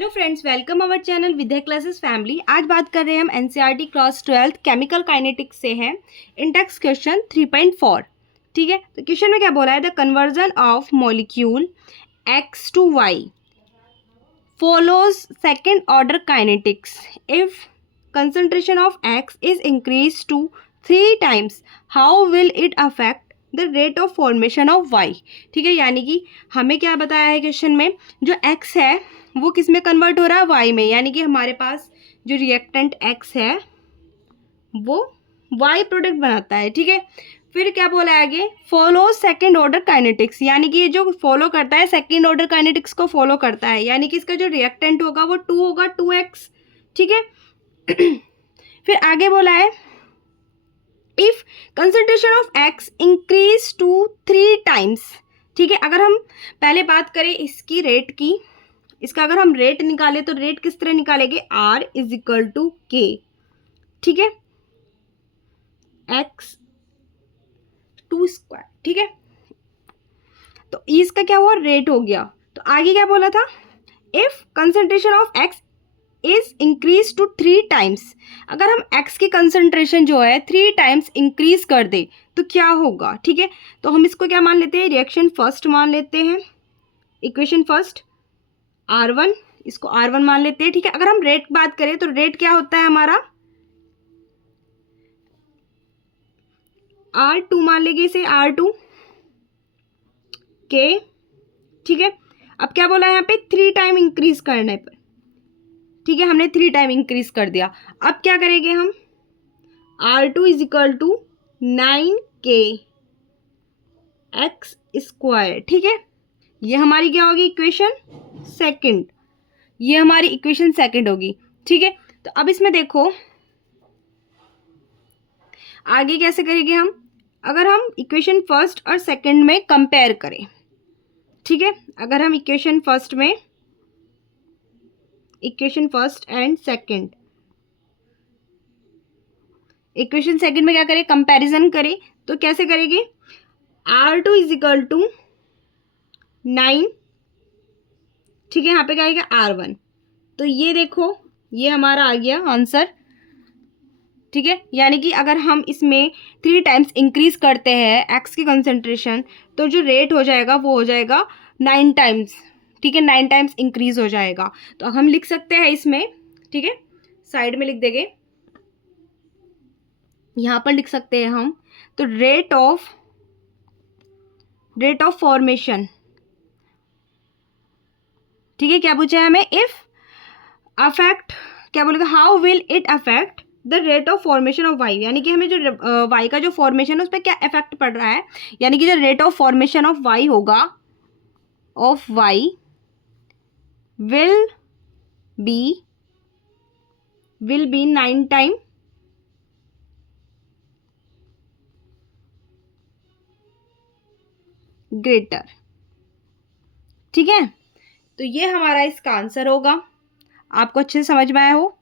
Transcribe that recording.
Hello friends, welcome our channel Vidya classes family. आज बात कर रहे हैं हम एनसीईआरटी क्लास 12 केमिकल काइनेटिक्स से हैं। Index question 3.4। ठीक है, तो क्वेश्चन में क्या बोला है? The conversion of molecule X to Y follows second order kinetics if concentration of X is increase to 3 times how will it affect the rate of formation of Y. ठीक है, यानी कि हमें क्या बताया है क्वेश्चन में, जो एक्स है वो किस में कन्वर्ट हो रहा है? वाई में। यानी कि हमारे पास जो रिएक्टेंट एक्स है वो वाई प्रोडक्ट बनाता है। ठीक है, फिर क्या बोला है आगे? फॉलो सेकेंड ऑर्डर काइनेटिक्स, यानी कि ये जो फॉलो करता है सेकेंड ऑर्डर काइनेटिक्स को फॉलो करता है, यानी कि इसका जो रिएक्टेंट होगा वो 2 होगा, 2x। ठीक है फिर आगे बोला है if concentration of X increase to 3 times. ठीक है, अगर हम पहले बात करें इसकी रेट की, इसका अगर हम रेट निकालें तो रेट किस तरह निकालेंगे? R इज इक्वल टू के। ठीक है, x टू स्क्वायर। ठीक है, तो इसका क्या हुआ? रेट हो गया। तो आगे क्या बोला था? If concentration of x is increase to 3 times, अगर हम x की कंसंट्रेशन जो है 3 टाइम्स इंक्रीज कर दे तो क्या होगा? ठीक है, तो हम इसको क्या मान लेते हैं? रिएक्शन फर्स्ट मान लेते हैं, इक्वेशन फर्स्ट R1, इसको R1 मान लेते हैं। ठीक है, अगर हम रेट बात करें तो रेट क्या होता है हमारा? R2 मान लेंगे इसे, R2 के। ठीक है, अब क्या बोला है यहाँ पे? 3 टाइम इंक्रीज करने पर। ठीक है, हमने 3 टाइम इंक्रीज कर दिया। अब क्या करेंगे हम? R2 is equal to 9k X square. ठीक है, ये हमारी क्या होगी? Equation second. ये हमारी इक्वेशन सेकंड होगी। ठीक है, तो अब इसमें देखो आगे कैसे करेंगे हम? अगर हम इक्वेशन फर्स्ट और सेकंड में कंपेयर करें। ठीक है, अगर हम equation first and second, equation second में क्या करें? कंपैरिजन करें, तो कैसे करेंगे? R2 is equal to 9। ठीक है, यहाँ पे क्या आएगा? R1। तो ये देखो, ये हमारा आ गया आंसर। ठीक है, यानी कि अगर हम इसमें 3 टाइम्स इंक्रीज करते हैं एक्स की कंसंट्रेशन, तो जो रेट हो जाएगा वो हो जाएगा 9 टाइम्स। ठीक है, 9 टाइम्स इंक्रीज हो जाएगा। तो अब हम लिख सकते हैं इसमें, ठीक है, साइड में लिख देंगे, यहाँ पर लिख सकते हैं हम। तो रेट ऑफ फॉर्मेशन। ठीक है, क्या पूछा है हमें? इफ अफेक्ट, क्या बोलेगा? How will it affect the rate of formation of Y, यानी कि हमें जो वाई का जो फॉर्मेशन है उस पर क्या इफेक्ट पड़ रहा है। यानी कि जो rate of formation of y होगा, of y will be 9 time greater. ठीक है, तो ये हमारा इसका आंसर होगा। आपको अच्छे से समझ में आया हो?